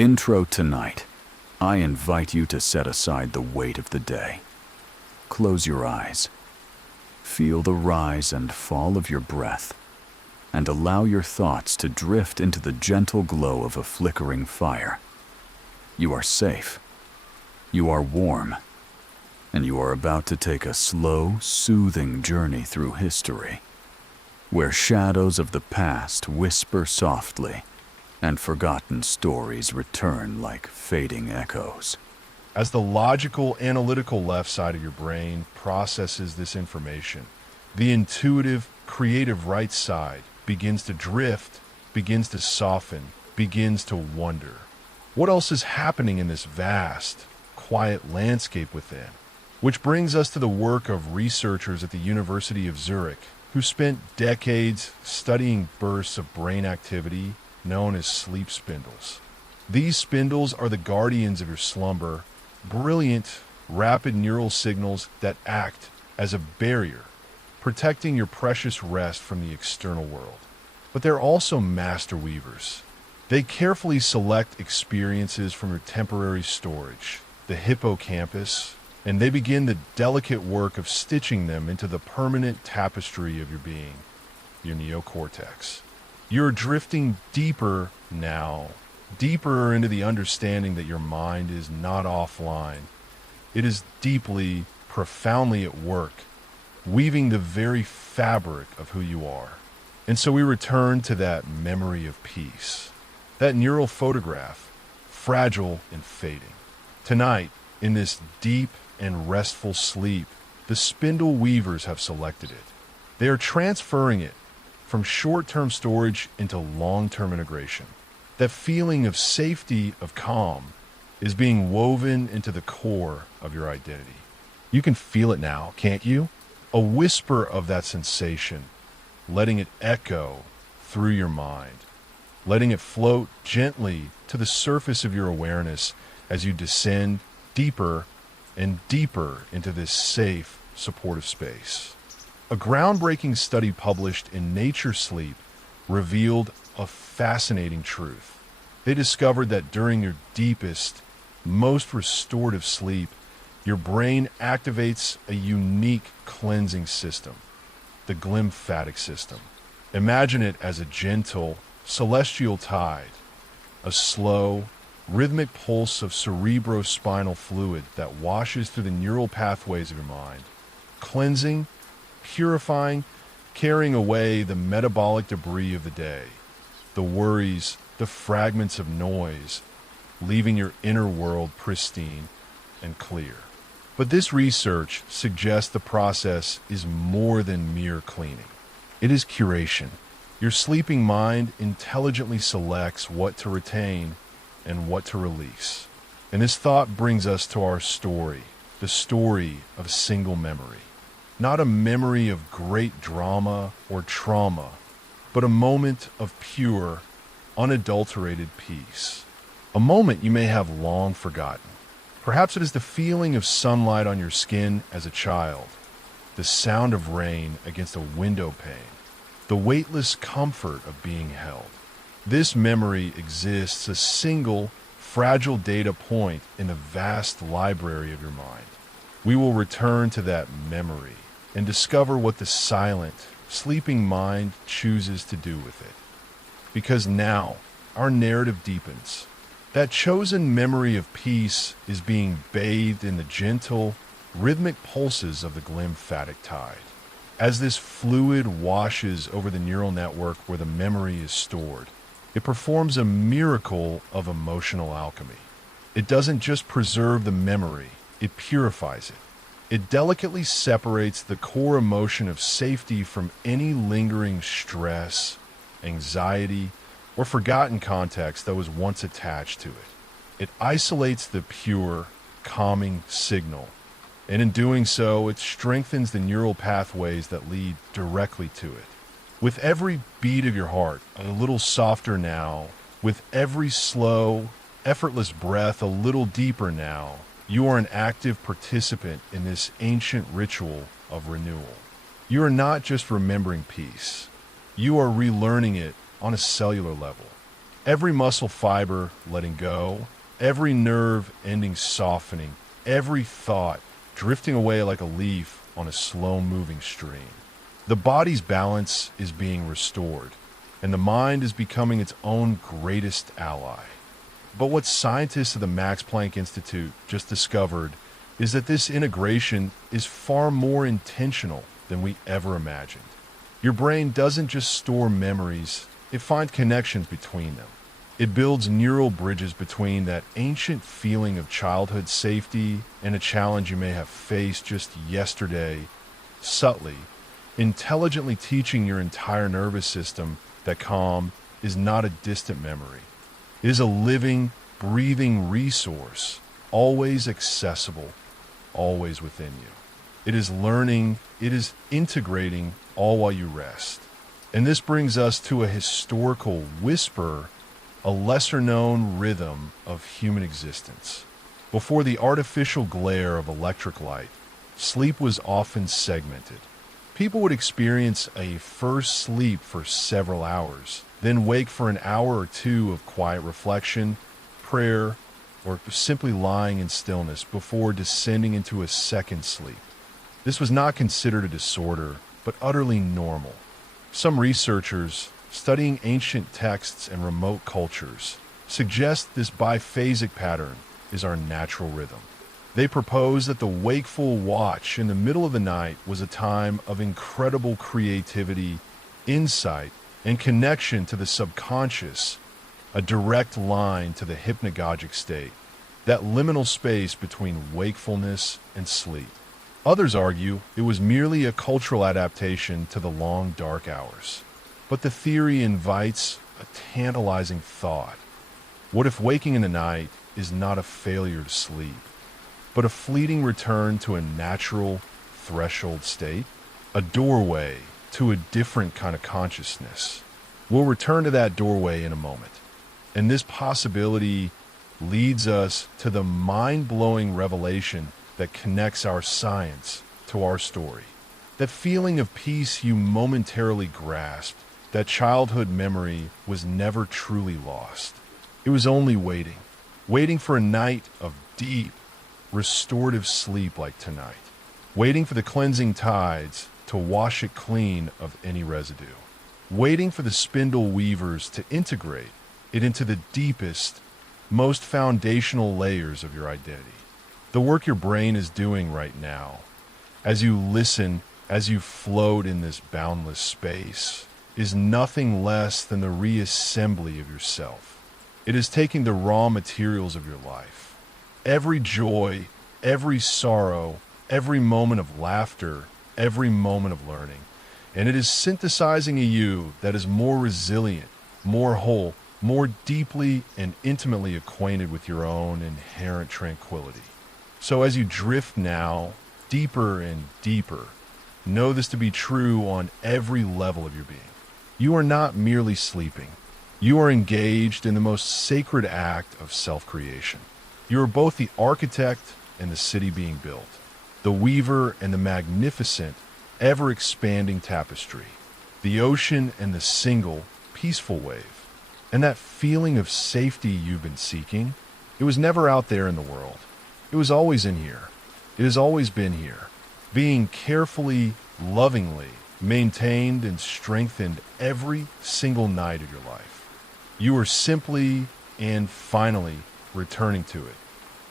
Intro tonight. I invite you to set aside the weight of the day. Close your eyes. Feel the rise and fall of your breath, and allow your thoughts to drift into the gentle glow of a flickering fire. You are safe. You are warm. And you are about to take a slow, soothing journey through history, where shadows of the past whisper softly, and forgotten stories return like fading echoes. As the logical, analytical left side of your brain processes this information, the intuitive, creative right side begins to drift, begins to soften, begins to wonder. What else is happening in this vast, quiet landscape within? Which brings us to the work of researchers at the University of Zurich, who spent decades studying bursts of brain activity known as sleep spindles. These spindles are the guardians of your slumber, brilliant, rapid neural signals that act as a barrier, protecting your precious rest from the external world. But they're also master weavers. They carefully select experiences from your temporary storage, the hippocampus, and they begin the delicate work of stitching them into the permanent tapestry of your being, your neocortex. You're drifting deeper now, deeper into the understanding that your mind is not offline. It is deeply, profoundly at work, weaving the very fabric of who you are. And so we return to that memory of peace, that neural photograph, fragile and fading. Tonight, in this deep and restful sleep, the spindle weavers have selected it. They are transferring it from short-term storage into long-term integration. That feeling of safety, of calm, is being woven into the core of your identity. You can feel it now, can't you? A whisper of that sensation, letting it echo through your mind, letting it float gently to the surface of your awareness as you descend deeper and deeper into this safe, supportive space. A groundbreaking study published in Nature Sleep revealed a fascinating truth. They discovered that during your deepest, most restorative sleep, your brain activates a unique cleansing system, the glymphatic system. Imagine it as a gentle, celestial tide, a slow, rhythmic pulse of cerebrospinal fluid that washes through the neural pathways of your mind, cleansing, purifying, carrying away the metabolic debris of the day, the worries, the fragments of noise, leaving your inner world pristine and clear. But this research suggests the process is more than mere cleaning. It is curation. Your sleeping mind intelligently selects what to retain and what to release. And this thought brings us to our story, the story of a single memory. Not a memory of great drama or trauma, but a moment of pure, unadulterated peace. A moment you may have long forgotten. Perhaps it is the feeling of sunlight on your skin as a child, the sound of rain against a window pane, the weightless comfort of being held. This memory exists a single, fragile data point in the vast library of your mind. We will return to that memory and discover what the silent, sleeping mind chooses to do with it. Because now, our narrative deepens. That chosen memory of peace is being bathed in the gentle, rhythmic pulses of the glymphatic tide. As this fluid washes over the neural network where the memory is stored, it performs a miracle of emotional alchemy. It doesn't just preserve the memory, it purifies it. It delicately separates the core emotion of safety from any lingering stress, anxiety, or forgotten context that was once attached to it. It isolates the pure, calming signal, and in doing so, it strengthens the neural pathways that lead directly to it. With every beat of your heart, a little softer now, with every slow, effortless breath a little deeper now, you are an active participant in this ancient ritual of renewal. You are not just remembering peace. You are relearning it on a cellular level. Every muscle fiber letting go, every nerve ending softening, every thought drifting away like a leaf on a slow-moving stream. The body's balance is being restored, and the mind is becoming its own greatest ally. But what scientists of the Max Planck Institute just discovered is that this integration is far more intentional than we ever imagined. Your brain doesn't just store memories, it finds connections between them. It builds neural bridges between that ancient feeling of childhood safety and a challenge you may have faced just yesterday, subtly, intelligently teaching your entire nervous system that calm is not a distant memory. It is a living, breathing resource, always accessible, always within you. It is learning, it is integrating, all while you rest. And this brings us to a historical whisper, a lesser-known rhythm of human existence. Before the artificial glare of electric light, sleep was often segmented. People would experience a first sleep for several hours, then wake for an hour or two of quiet reflection, prayer, or simply lying in stillness before descending into a second sleep. This was not considered a disorder, but utterly normal. Some researchers, studying ancient texts and remote cultures, suggest this biphasic pattern is our natural rhythm. They propose that the wakeful watch in the middle of the night was a time of incredible creativity, insight, and connection to the subconscious, a direct line to the hypnagogic state, that liminal space between wakefulness and sleep. Others argue it was merely a cultural adaptation to the long dark hours. But the theory invites a tantalizing thought. What if waking in the night is not a failure to sleep, but a fleeting return to a natural threshold state? A doorway to a different kind of consciousness. We'll return to that doorway in a moment. And this possibility leads us to the mind-blowing revelation that connects our science to our story. That feeling of peace you momentarily grasped, that childhood memory was never truly lost. It was only waiting for a night of deep, restorative sleep like tonight, waiting for the cleansing tides to wash it clean of any residue, waiting for the spindle weavers to integrate it into the deepest, most foundational layers of your identity. The work your brain is doing right now, as you listen, as you float in this boundless space, is nothing less than the reassembly of yourself. It is taking the raw materials of your life, every joy, every sorrow, every moment of laughter, every moment of learning, and it is synthesizing a you that is more resilient, more whole, more deeply and intimately acquainted with your own inherent tranquility. So as you drift now, deeper and deeper, know this to be true on every level of your being. You are not merely sleeping. You are engaged in the most sacred act of self-creation. You are both the architect and the city being built, the weaver and the magnificent, ever-expanding tapestry, the ocean and the single, peaceful wave. And that feeling of safety you've been seeking, it was never out there in the world. It was always in here. It has always been here, being carefully, lovingly maintained and strengthened every single night of your life. You are simply and finally returning to it.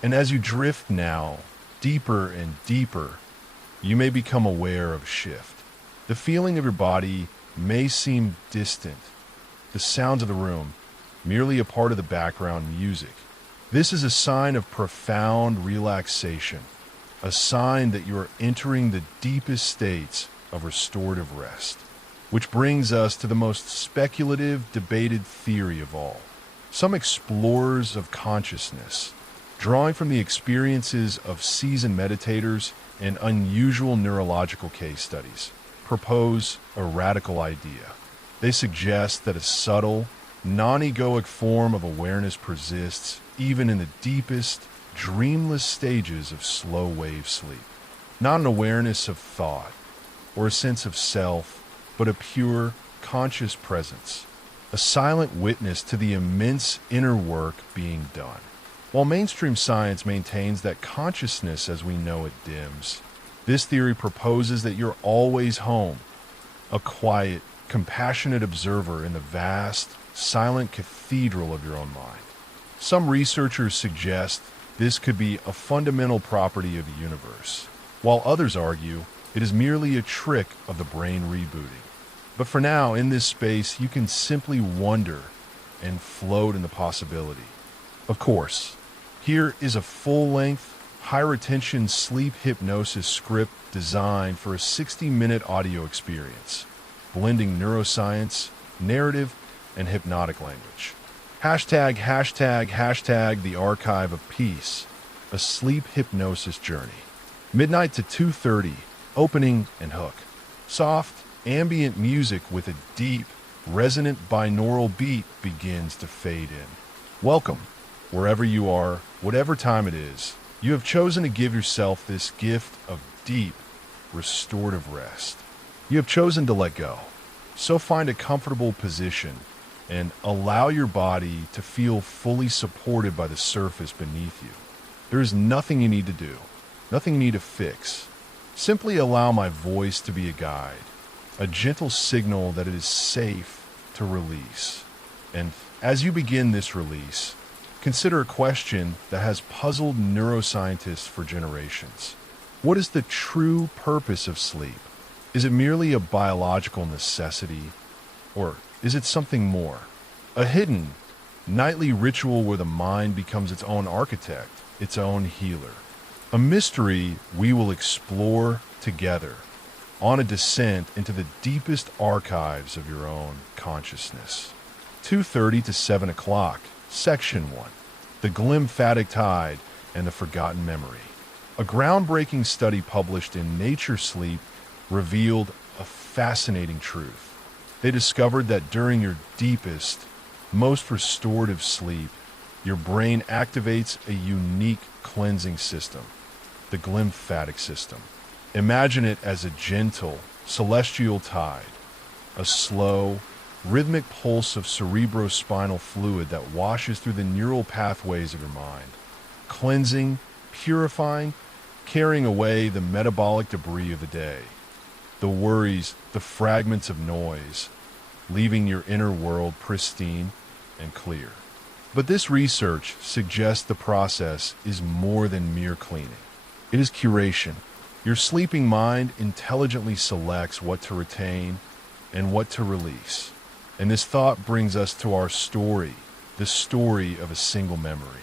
And as you drift now, deeper and deeper, you may become aware of shift. The feeling of your body may seem distant, the sounds of the room merely a part of the background music. This is a sign of profound relaxation, a sign that you are entering the deepest states of restorative rest, which brings us to the most speculative, debated theory of all. Some explorers of consciousness, drawing from the experiences of seasoned meditators and unusual neurological case studies, propose a radical idea. They suggest that a subtle, non-egoic form of awareness persists even in the deepest, dreamless stages of slow wave sleep. Not an awareness of thought or a sense of self, but a pure, conscious presence. a silent witness to the immense inner work being done. While mainstream science maintains that consciousness as we know it dims, this theory proposes that you're always home, a quiet, compassionate observer in the vast, silent cathedral of your own mind. Some researchers suggest this could be a fundamental property of the universe, while others argue it is merely a trick of the brain rebooting. But for now, in this space, you can simply wonder and float in the possibility. Of course, here is a full-length, high-retention sleep hypnosis script designed for a 60-minute audio experience, blending neuroscience, narrative, and hypnotic language. #, the archive of peace, a sleep hypnosis journey. Midnight to 2:30, opening and hook. Soft, ambient music with a deep, resonant binaural beat begins to fade in. Welcome, wherever you are, whatever time it is. You have chosen to give yourself this gift of deep, restorative rest. You have chosen to let go. So find a comfortable position and allow your body to feel fully supported by the surface beneath you. There is nothing you need to do, nothing you need to fix. Simply allow my voice to be a guide, a gentle signal that it is safe to release. And as you begin this release, consider a question that has puzzled neuroscientists for generations. What is the true purpose of sleep? Is it merely a biological necessity, or is it something more? A hidden, nightly ritual where the mind becomes its own architect, its own healer. A mystery we will explore together on a descent into the deepest archives of your own consciousness. 2:30 to 7 o'clock, Section 1. The Glymphatic Tide and the Forgotten Memory. A groundbreaking study published in Nature Sleep revealed a fascinating truth. They discovered that during your deepest, most restorative sleep, your brain activates a unique cleansing system, the glymphatic system. Imagine it as a gentle, celestial tide, a slow, rhythmic pulse of cerebrospinal fluid that washes through the neural pathways of your mind, cleansing, purifying, carrying away the metabolic debris of the day, the worries, the fragments of noise, leaving your inner world pristine and clear. But this research suggests the process is more than mere cleaning. It is curation. Your sleeping mind intelligently selects what to retain and what to release. And this thought brings us to our story, the story of a single memory.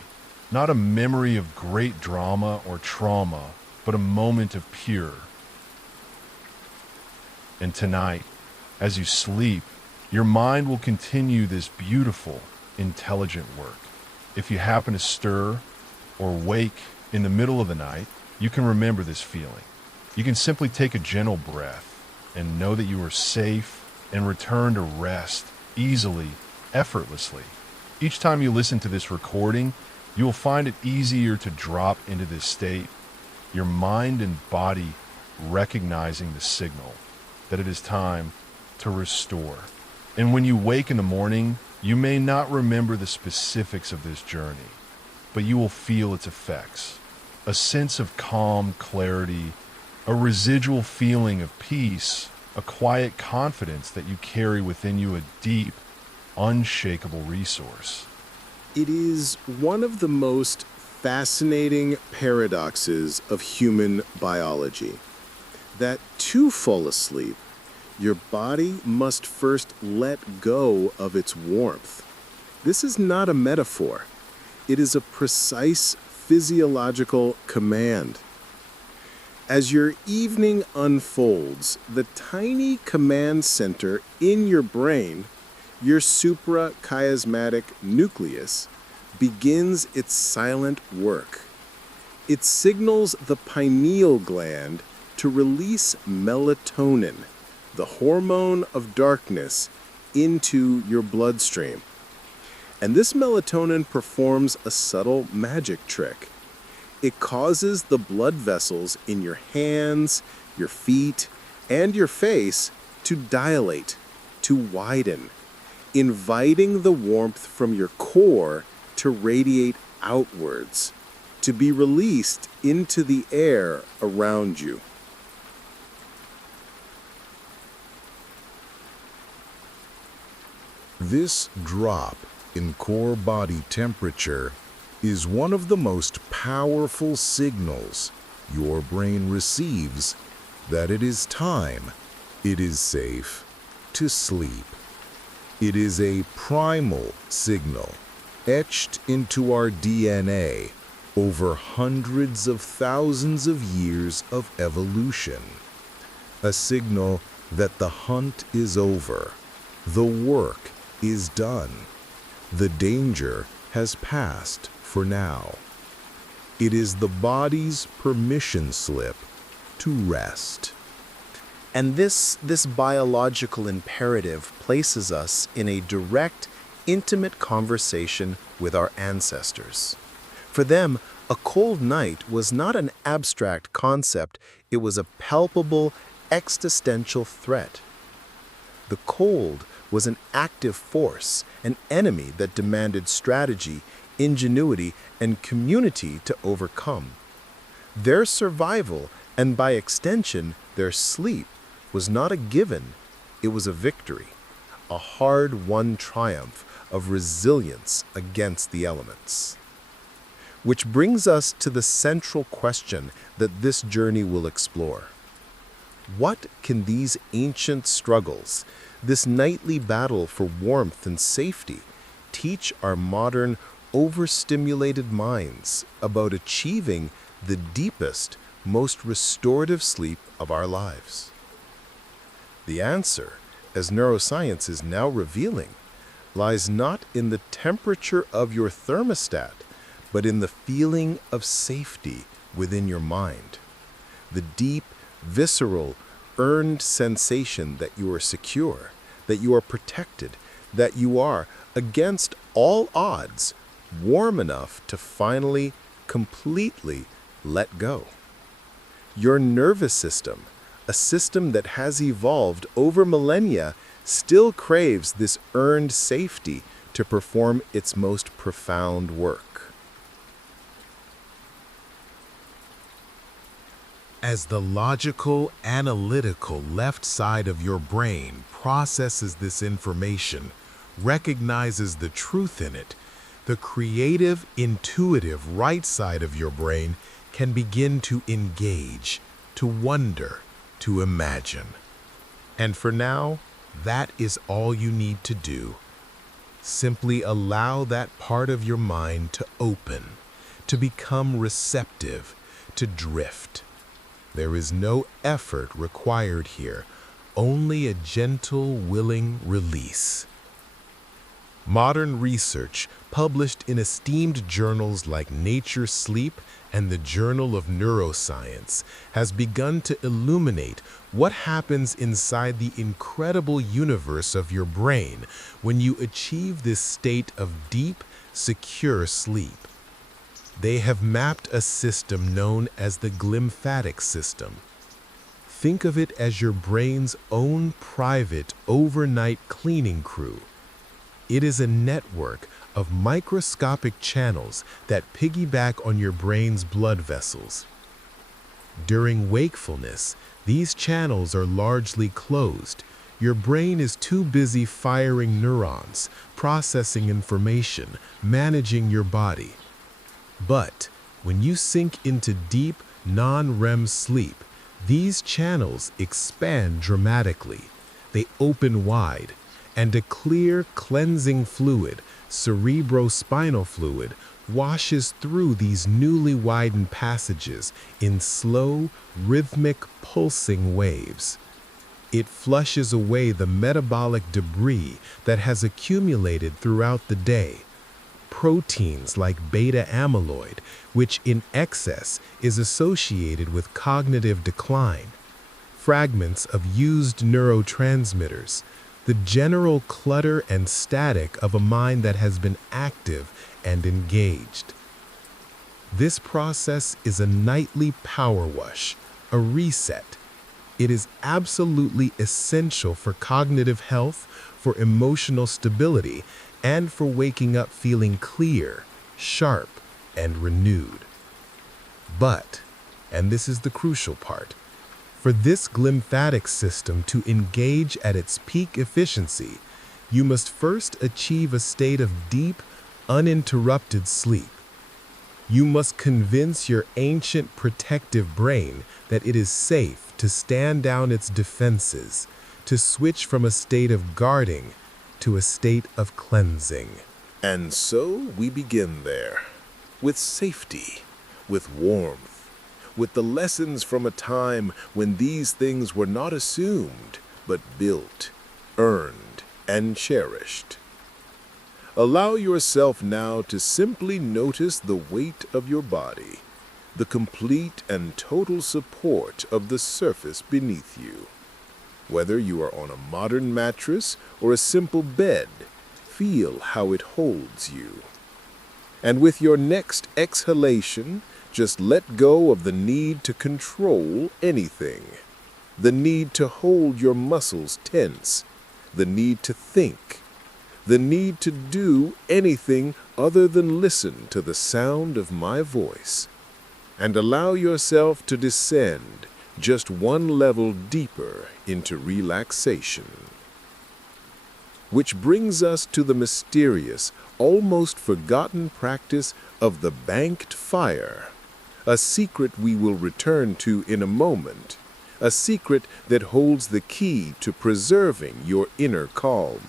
Not a memory of great drama or trauma, but a moment of pure. And tonight, as you sleep, your mind will continue this beautiful, intelligent work. If you happen to stir or wake in the middle of the night, you can remember this feeling. You can simply take a gentle breath and know that you are safe and return to rest easily, effortlessly. Each time you listen to this recording, you will find it easier to drop into this state, your mind and body recognizing the signal that it is time to restore. And when you wake in the morning, you may not remember the specifics of this journey, but you will feel its effects. A sense of calm clarity, a residual feeling of peace, a quiet confidence that you carry within you a deep, unshakable resource. It is one of the most fascinating paradoxes of human biology that to fall asleep, your body must first let go of its warmth. This is not a metaphor. It is a precise physiological command. As your evening unfolds, the tiny command center in your brain, your suprachiasmatic nucleus, begins its silent work. It signals the pineal gland to release melatonin, the hormone of darkness, into your bloodstream. And this melatonin performs a subtle magic trick. It causes the blood vessels in your hands, your feet, and your face to dilate, to widen. inviting the warmth from your core to radiate outwards, to be released into the air around you. This drop in core body temperature is one of the most powerful signals your brain receives that it is time, it is safe to sleep. It is a primal signal etched into our DNA over hundreds of thousands of years of evolution. A signal that the hunt is over, the work is done, the danger has passed for now. It is the body's permission slip to rest. And this biological imperative places us in a direct, intimate conversation with our ancestors. For them, a cold night was not an abstract concept, it was a palpable, existential threat. The cold was an active force, an enemy that demanded strategy, ingenuity, and community to overcome. Their survival, and by extension, their sleep, was not a given, it was a victory, a hard-won triumph of resilience against the elements. Which brings us to the central question that this journey will explore. What can these ancient struggles, this nightly battle for warmth and safety, teach our modern, overstimulated minds about achieving the deepest, most restorative sleep of our lives? The answer, as neuroscience is now revealing, lies not in the temperature of your thermostat, but in the feeling of safety within your mind. The deep, visceral, earned sensation that you are secure, that you are protected, that you are, against all odds, warm enough to finally, completely let go. Your nervous system, a system that has evolved over millennia, still craves this earned safety to perform its most profound work. As the logical, analytical left side of your brain processes this information, recognizes the truth in it, the creative, intuitive right side of your brain can begin to engage, to wonder, to imagine. And for now, that is all you need to do. Simply allow that part of your mind to open, to become receptive, to drift. There is no effort required here, only a gentle, willing release. Modern research, published in esteemed journals like Nature Sleep and the Journal of Neuroscience, has begun to illuminate what happens inside the incredible universe of your brain when you achieve this state of deep, secure sleep. They have mapped a system known as the glymphatic system. Think of it as your brain's own private overnight cleaning crew. It is a network of microscopic channels that piggyback on your brain's blood vessels. During wakefulness, these channels are largely closed. Your brain is too busy firing neurons, processing information, managing your body. But when you sink into deep, non-REM sleep, these channels expand dramatically. They open wide, and a clear, cleansing fluid, cerebrospinal fluid, washes through these newly widened passages in slow, rhythmic, pulsing waves. It flushes away the metabolic debris that has accumulated throughout the day. Proteins like beta amyloid, which in excess is associated with cognitive decline, fragments of used neurotransmitters, the general clutter and static of a mind that has been active and engaged. This process is a nightly power wash, a reset. It is absolutely essential for cognitive health, for emotional stability, and for waking up feeling clear, sharp, and renewed. But, and this is the crucial part, for this glymphatic system to engage at its peak efficiency, you must first achieve a state of deep, uninterrupted sleep. You must convince your ancient protective brain that it is safe to stand down its defenses, to switch from a state of guarding to a state of cleansing. And so we begin there, with safety, with warmth, with the lessons from a time when these things were not assumed, but built, earned, and cherished. Allow yourself now to simply notice the weight of your body, the complete and total support of the surface beneath you. Whether you are on a modern mattress or a simple bed, feel how it holds you. And with your next exhalation, just let go of the need to control anything, the need to hold your muscles tense, the need to think, the need to do anything other than listen to the sound of my voice, and allow yourself to descend just one level deeper into relaxation. Which brings us to the mysterious, almost forgotten practice of the banked fire, a secret we will return to in a moment, a secret that holds the key to preserving your inner calm.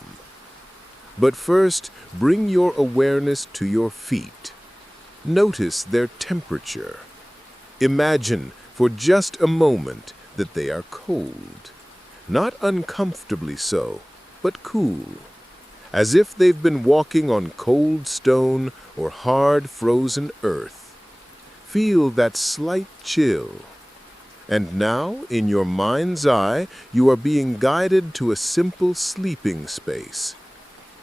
But first, bring your awareness to your feet. Notice their temperature. Imagine for just a moment that they are cold. Not uncomfortably so, but cool. As if they've been walking on cold stone or hard frozen earth. Feel that slight chill. And now, in your mind's eye, you are being guided to a simple sleeping space.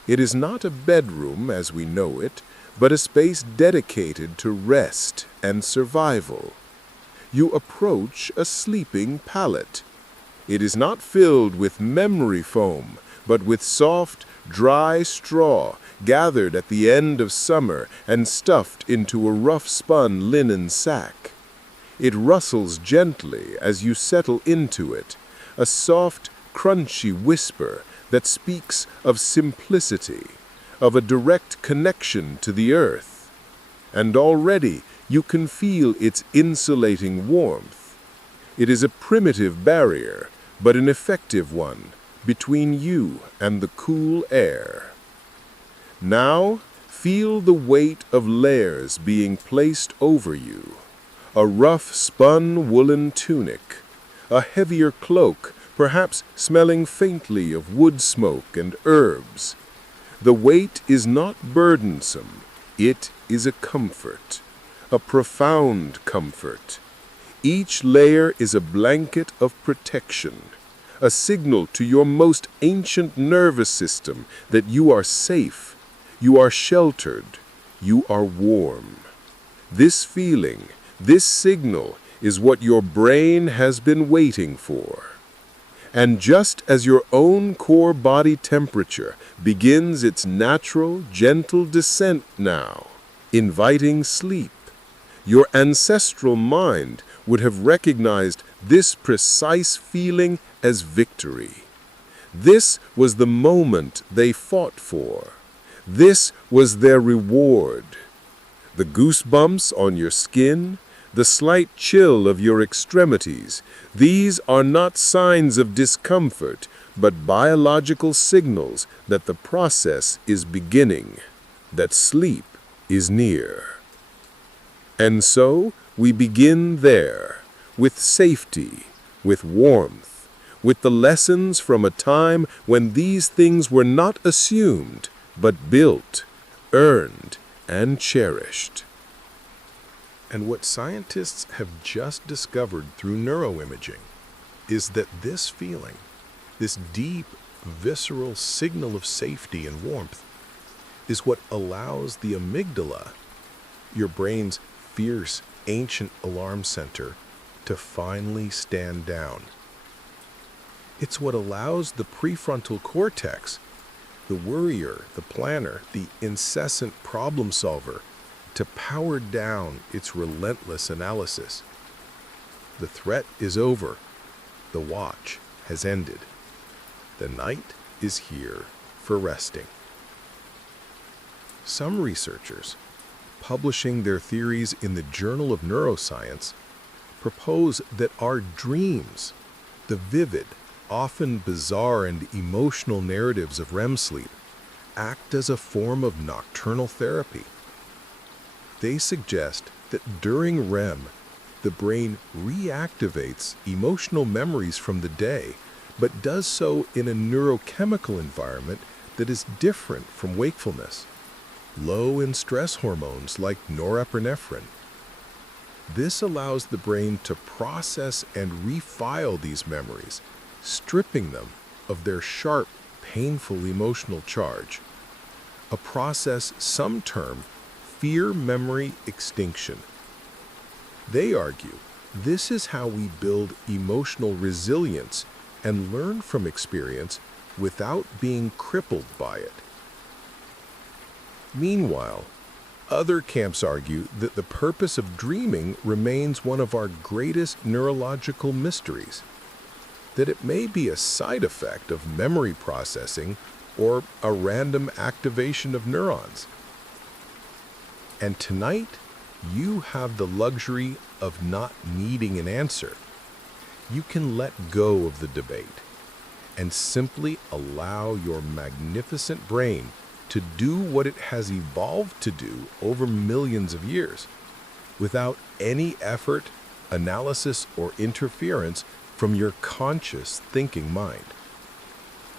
It is not a bedroom as we know it, but a space dedicated to rest and survival. You approach a sleeping pallet. It is not filled with memory foam, but with soft, dry straw gathered at the end of summer and stuffed into a rough-spun linen sack. It rustles gently as you settle into it, a soft, crunchy whisper that speaks of simplicity, of a direct connection to the earth. And already you can feel its insulating warmth. It is a primitive barrier, but an effective one, between you and the cool air. Now, feel the weight of layers being placed over you. A rough spun woolen tunic, a heavier cloak, perhaps smelling faintly of wood smoke and herbs. The weight is not burdensome, it is a comfort, a profound comfort. Each layer is a blanket of protection, a signal to your most ancient nervous system that you are safe, you are sheltered, you are warm. This feeling, this signal, is what your brain has been waiting for. And just as your own core body temperature begins its natural, gentle descent now, inviting sleep, your ancestral mind would have recognized this precise feeling as victory. This was the moment they fought for. This was their reward. The goosebumps on your skin, the slight chill of your extremities, these are not signs of discomfort, but biological signals that the process is beginning, that sleep is near. And so we begin there, with safety, with warmth, with the lessons from a time when these things were not assumed, but built, earned, and cherished. And what scientists have just discovered through neuroimaging is that this feeling, this deep, visceral signal of safety and warmth, is what allows the amygdala, your brain's fierce, ancient alarm center, to finally stand down. It's what allows the prefrontal cortex, the worrier, the planner, the incessant problem solver, to power down its relentless analysis. The threat is over. The watch has ended. The night is here for resting. Some researchers, publishing their theories in the Journal of Neuroscience, propose that our dreams, the vivid, often bizarre and emotional narratives of REM sleep, act as a form of nocturnal therapy. They suggest that during REM, the brain reactivates emotional memories from the day, but does so in a neurochemical environment that is different from wakefulness, low in stress hormones like norepinephrine. This allows the brain to process and refile these memories, stripping them of their sharp, painful emotional charge, a process some term fear memory extinction. They argue this is how we build emotional resilience and learn from experience without being crippled by it. Meanwhile, other camps argue that the purpose of dreaming remains one of our greatest neurological mysteries, that it may be a side effect of memory processing or a random activation of neurons. And tonight, you have the luxury of not needing an answer. You can let go of the debate and simply allow your magnificent brain to do what it has evolved to do over millions of years, without any effort, analysis, or interference from your conscious thinking mind.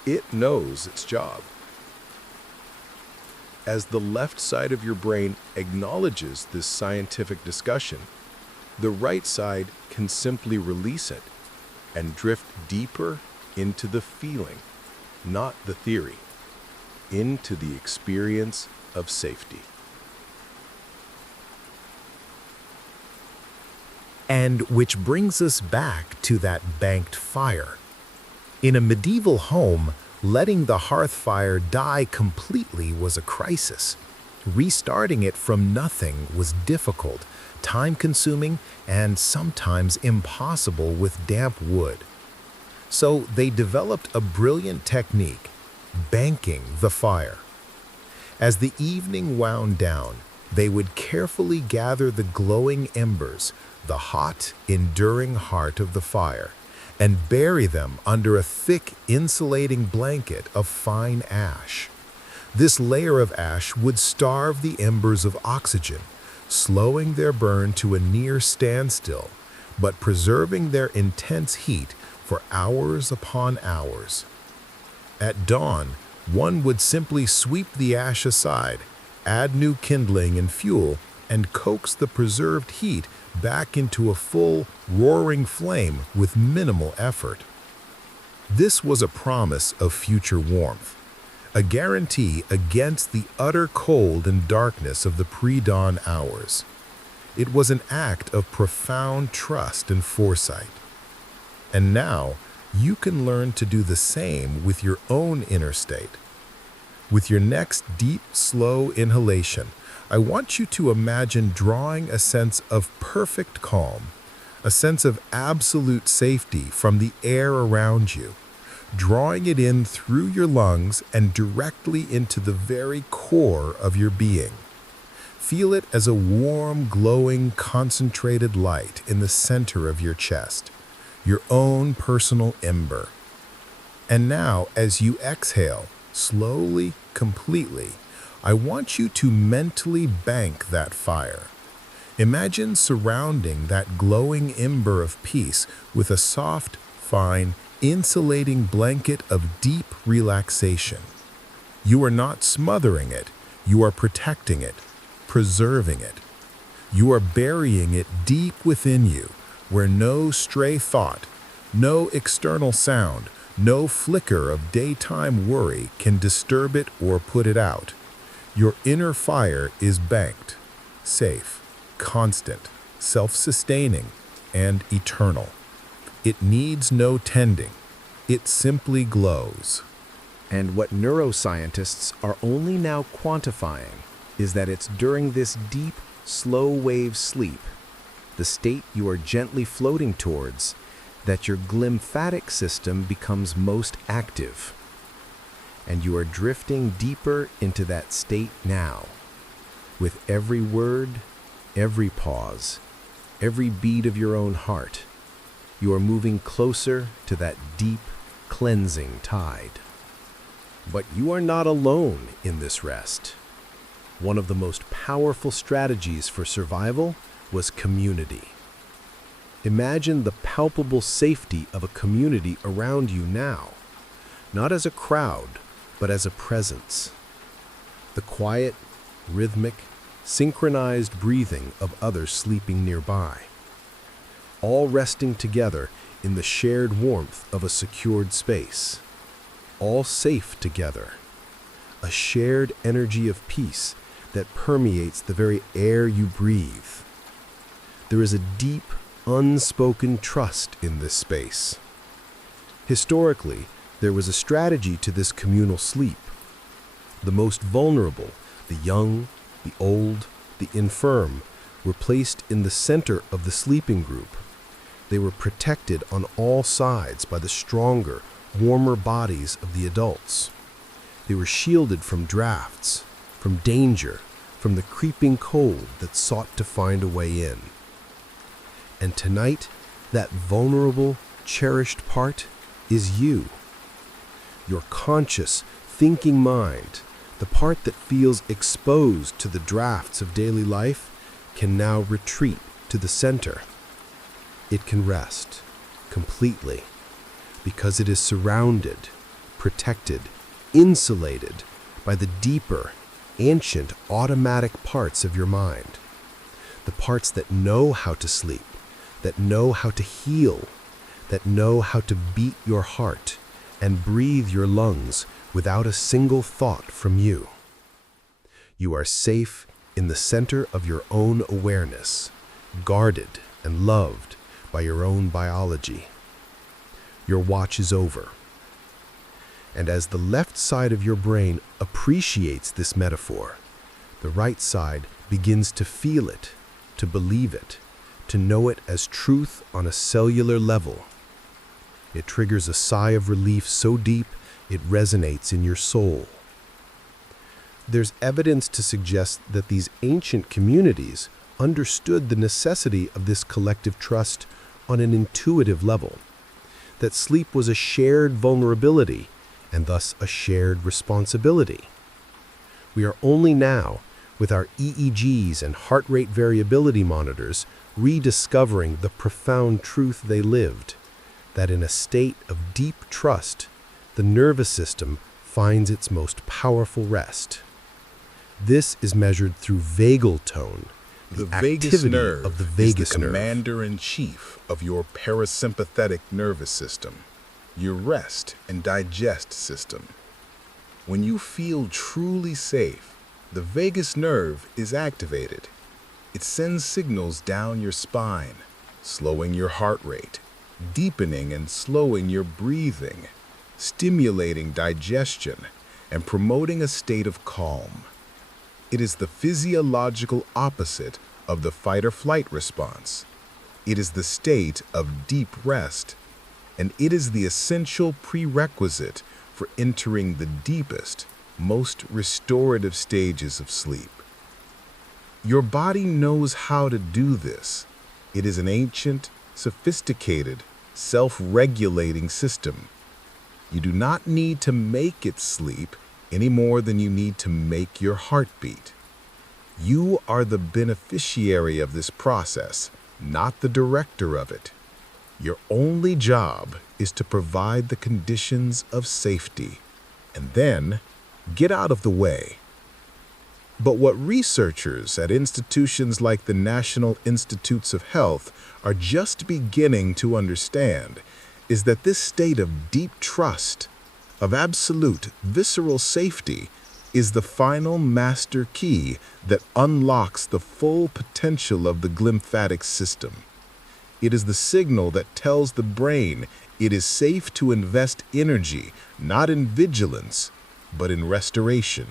It knows its job. As the left side of your brain acknowledges this scientific discussion, the right side can simply release it and drift deeper into the feeling, not the theory, into the experience of safety. And which brings us back to that banked fire. In a medieval home, letting the hearth fire die completely was a crisis. Restarting it from nothing was difficult, time-consuming, and sometimes impossible with damp wood. So they developed a brilliant technique, banking the fire. As the evening wound down, they would carefully gather the glowing embers, the hot, enduring heart of the fire, and bury them under a thick, insulating blanket of fine ash. This layer of ash would starve the embers of oxygen, slowing their burn to a near standstill, but preserving their intense heat for hours upon hours. At dawn, one would simply sweep the ash aside, add new kindling and fuel, and coax the preserved heat back into a full, roaring flame with minimal effort. This was a promise of future warmth, a guarantee against the utter cold and darkness of the pre-dawn hours. It was an act of profound trust and foresight. And now, you can learn to do the same with your own inner state. With your next deep, slow inhalation, I want you to imagine drawing a sense of perfect calm, a sense of absolute safety from the air around you, drawing it in through your lungs and directly into the very core of your being. Feel it as a warm, glowing, concentrated light in the center of your chest, your own personal ember. And now, as you exhale, slowly, completely, I want you to mentally bank that fire. Imagine surrounding that glowing ember of peace with a soft, fine, insulating blanket of deep relaxation. You are not smothering it, you are protecting it, preserving it. You are burying it deep within you, where no stray thought, no external sound, no flicker of daytime worry can disturb it or put it out. Your inner fire is banked, safe, constant, self-sustaining, and eternal. It needs no tending. It simply glows. And what neuroscientists are only now quantifying is that it's during this deep, slow-wave sleep, the state you are gently floating towards, that your glymphatic system becomes most active. And you are drifting deeper into that state now. With every word, every pause, every beat of your own heart, you are moving closer to that deep, cleansing tide. But you are not alone in this rest. One of the most powerful strategies for survival was community. Imagine the palpable safety of a community around you now, not as a crowd, but as a presence. The quiet, rhythmic, synchronized breathing of others sleeping nearby, all resting together in the shared warmth of a secured space, all safe together, a shared energy of peace that permeates the very air you breathe. There is a deep, unspoken trust in this space. Historically, there was a strategy to this communal sleep. The most vulnerable, the young, the old, the infirm, were placed in the center of the sleeping group. They were protected on all sides by the stronger, warmer bodies of the adults. They were shielded from drafts, from danger, from the creeping cold that sought to find a way in. And tonight, that vulnerable, cherished part is you. Your conscious, thinking mind, the part that feels exposed to the drafts of daily life, can now retreat to the center. It can rest completely because it is surrounded, protected, insulated by the deeper, ancient, automatic parts of your mind. The parts that know how to sleep, that know how to heal, that know how to beat your heart and breathe your lungs without a single thought from you. You are safe in the center of your own awareness, guarded and loved by your own biology. Your watch is over. And as the left side of your brain appreciates this metaphor, the right side begins to feel it, to believe it, to know it as truth on a cellular level. It triggers a sigh of relief so deep it resonates in your soul. There's evidence to suggest that these ancient communities understood the necessity of this collective trust on an intuitive level, that sleep was a shared vulnerability and thus a shared responsibility. We are only now, with our EEGs and heart rate variability monitors, rediscovering the profound truth they lived, that in a state of deep trust, the nervous system finds its most powerful rest. This is measured through vagal tone, the vagus activity nerve of the vagus is the nerve. commander-in-chief of your parasympathetic nervous system, your rest and digest system. When you feel truly safe, the vagus nerve is activated. It sends signals down your spine, slowing your heart rate, deepening and slowing your breathing, stimulating digestion, and promoting a state of calm. It is the physiological opposite of the fight-or-flight response. It is the state of deep rest, and it is the essential prerequisite for entering the deepest, most restorative stages of sleep. Your body knows how to do this. It is an ancient, sophisticated, self-regulating system. You do not need to make it sleep any more than you need to make your heart beat. You are the beneficiary of this process, not the director of it. Your only job is to provide the conditions of safety, and then get out of the way. But what researchers at institutions like the National Institutes of Health are just beginning to understand is that this state of deep trust, of absolute visceral safety, is the final master key that unlocks the full potential of the glymphatic system. It is the signal that tells the brain It is safe to invest energy, not in vigilance, but in restoration.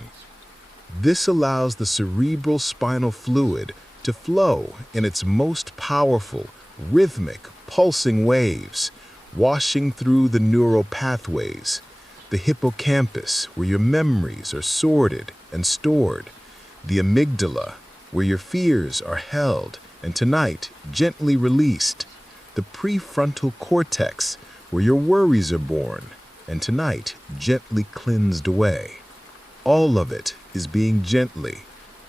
This allows the cerebral spinal fluid to flow in its most powerful, rhythmic, pulsing waves, washing through the neural pathways, the hippocampus, where your memories are sorted and stored, the amygdala, where your fears are held and tonight gently released, the prefrontal cortex, where your worries are born and tonight gently cleansed away. All of it is being gently,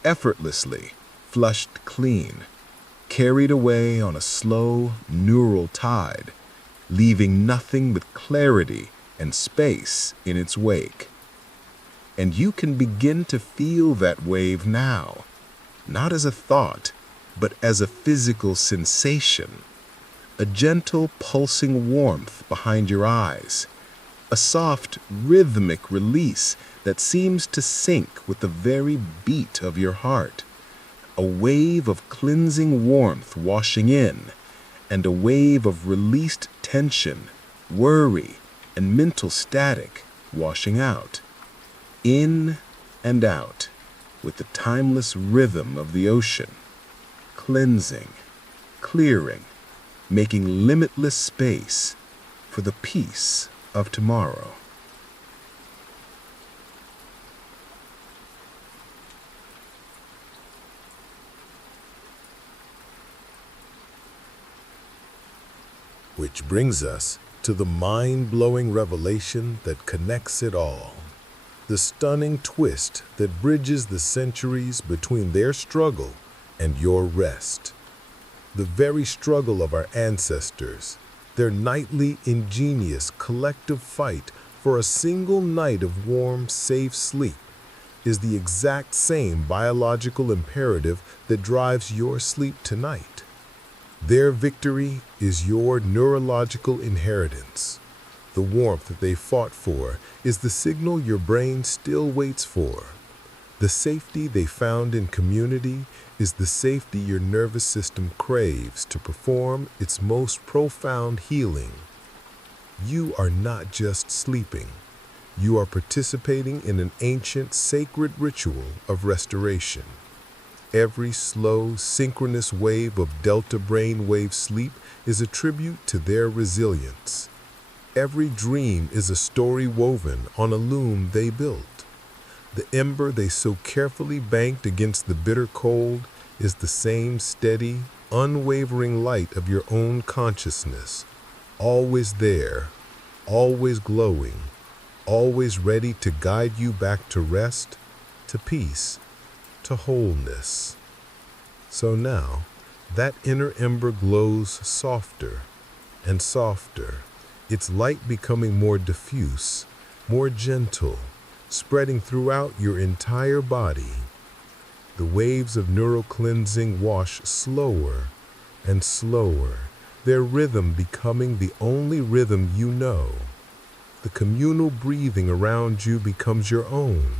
effortlessly flushed clean, carried away on a slow neural tide, leaving nothing but clarity and space in its wake. And you can begin to feel that wave now, not as a thought, but as a physical sensation, a gentle pulsing warmth behind your eyes, a soft rhythmic release that seems to sync with the very beat of your heart, a wave of cleansing warmth washing in, and a wave of released tension, worry, and mental static washing out, in and out, with the timeless rhythm of the ocean, cleansing, clearing, making limitless space for the peace of tomorrow. Which brings us to the mind-blowing revelation that connects it all. The stunning twist that bridges the centuries between their struggle and your rest. The very struggle of our ancestors, their nightly ingenious collective fight for a single night of warm, safe sleep, is the exact same biological imperative that drives your sleep tonight. Their victory is your neurological inheritance. The warmth that they fought for is the signal your brain still waits for. The safety they found in community is the safety your nervous system craves to perform its most profound healing. You are not just sleeping. You are participating in an ancient sacred ritual of restoration. Every slow, synchronous wave of delta brainwave sleep is a tribute to their resilience. Every dream is a story woven on a loom they built. The ember they so carefully banked against the bitter cold is the same steady, unwavering light of your own consciousness, always there, always glowing, always ready to guide you back to rest, to peace, to wholeness. So now, that inner ember glows softer and softer, its light becoming more diffuse, more gentle, spreading throughout your entire body. The waves of neural cleansing wash slower and slower, their rhythm becoming the only rhythm you know. The communal breathing around you becomes your own,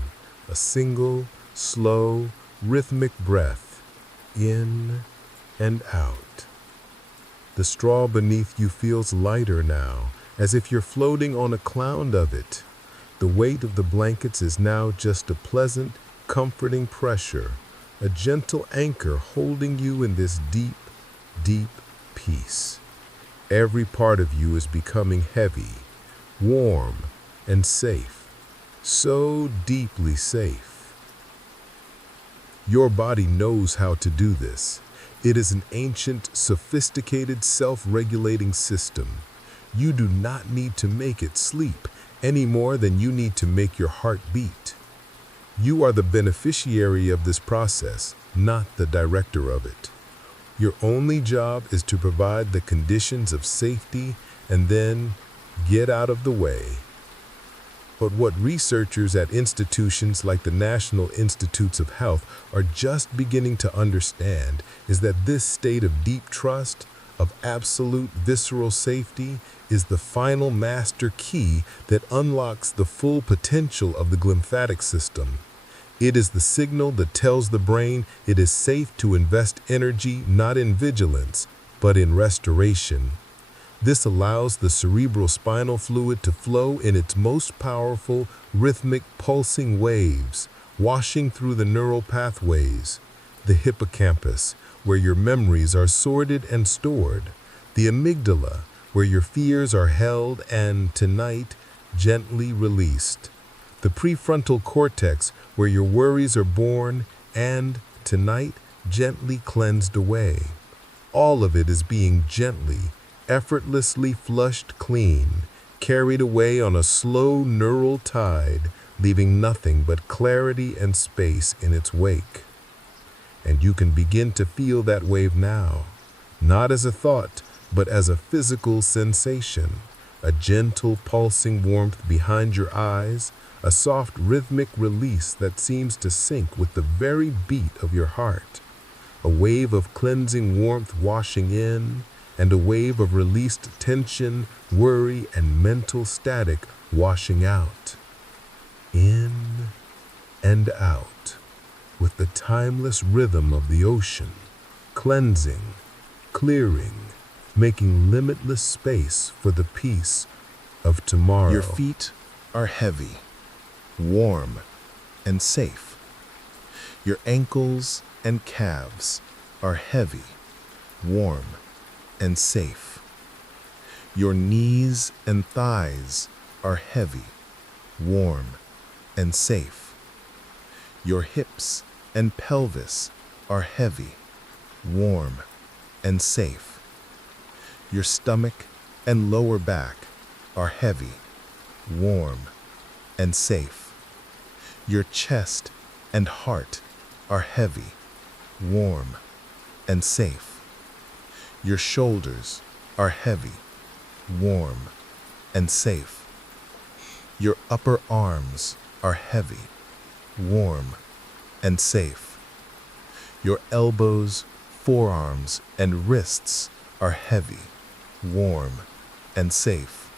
a single, slow, rhythmic breath, in and out. The straw beneath you feels lighter now, as if you're floating on a cloud of it. The weight of the blankets is now just a pleasant, comforting pressure, a gentle anchor holding you in this deep, deep peace. Every part of you is becoming heavy, warm, and safe, so deeply safe. Your body knows how to do this. It is an ancient, sophisticated, self-regulating system. You do not need to make it sleep any more than you need to make your heart beat. You are the beneficiary of this process, not the director of it. Your only job is to provide the conditions of safety and then get out of the way. But what researchers at institutions like the National Institutes of Health are just beginning to understand is that this state of deep trust, of absolute visceral safety, is the final master key that unlocks the full potential of the glymphatic system. It is the signal that tells the brain it is safe to invest energy not in vigilance, but in restoration. This allows the cerebral spinal fluid to flow in its most powerful, rhythmic pulsing waves, washing through the neural pathways, the hippocampus, where your memories are sorted and stored, the amygdala, where your fears are held and, tonight, gently released, the prefrontal cortex, where your worries are born and, tonight, gently cleansed away. All of it is being gently, effortlessly flushed clean, carried away on a slow neural tide, leaving nothing but clarity and space in its wake. And you can begin to feel that wave now, not as a thought, but as a physical sensation, a gentle pulsing warmth behind your eyes, a soft rhythmic release that seems to sync with the very beat of your heart, a wave of cleansing warmth washing in, and a wave of released tension, worry, and mental static washing out. In and out, with the timeless rhythm of the ocean, cleansing, clearing, making limitless space for the peace of tomorrow. Your feet are heavy, warm, and safe. Your ankles and calves are heavy, warm, and safe. Your knees and thighs are heavy, warm, and safe. Your hips and pelvis are heavy, warm, and safe. Your stomach and lower back are heavy, warm, and safe. Your chest and heart are heavy, warm, and safe. Your shoulders are heavy, warm, and safe. Your upper arms are heavy, warm, and safe. Your elbows, forearms, and wrists are heavy, warm, and safe.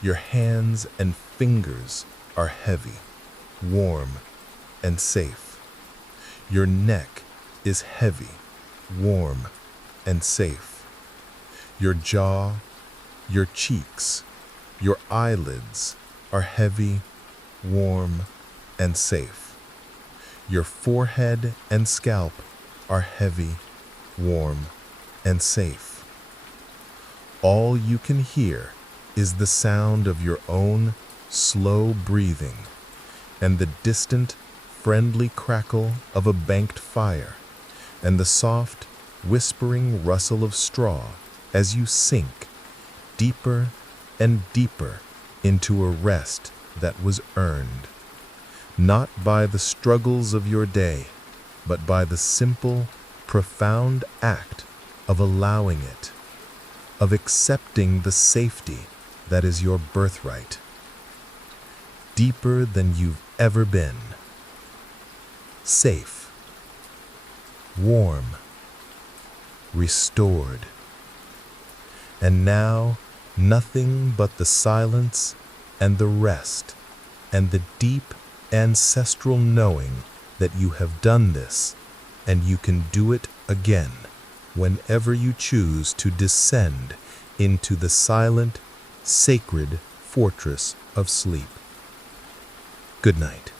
Your hands and fingers are heavy, warm, and safe. Your neck is heavy, warm, and safe. Your jaw, your cheeks, your eyelids are heavy, warm, and safe. Your forehead and scalp are heavy, warm, and safe. All you can hear is the sound of your own slow breathing and the distant, friendly crackle of a banked fire and the soft, whispering rustle of straw as you sink deeper and deeper into a rest that was earned, not by the struggles of your day, but by the simple, profound act of allowing it, of accepting the safety that is your birthright. Deeper than you've ever been. Safe. Warm. Restored. And now, nothing but the silence and the rest and the deep ancestral knowing that you have done this and you can do it again whenever you choose to descend into the silent, sacred fortress of sleep. Good night.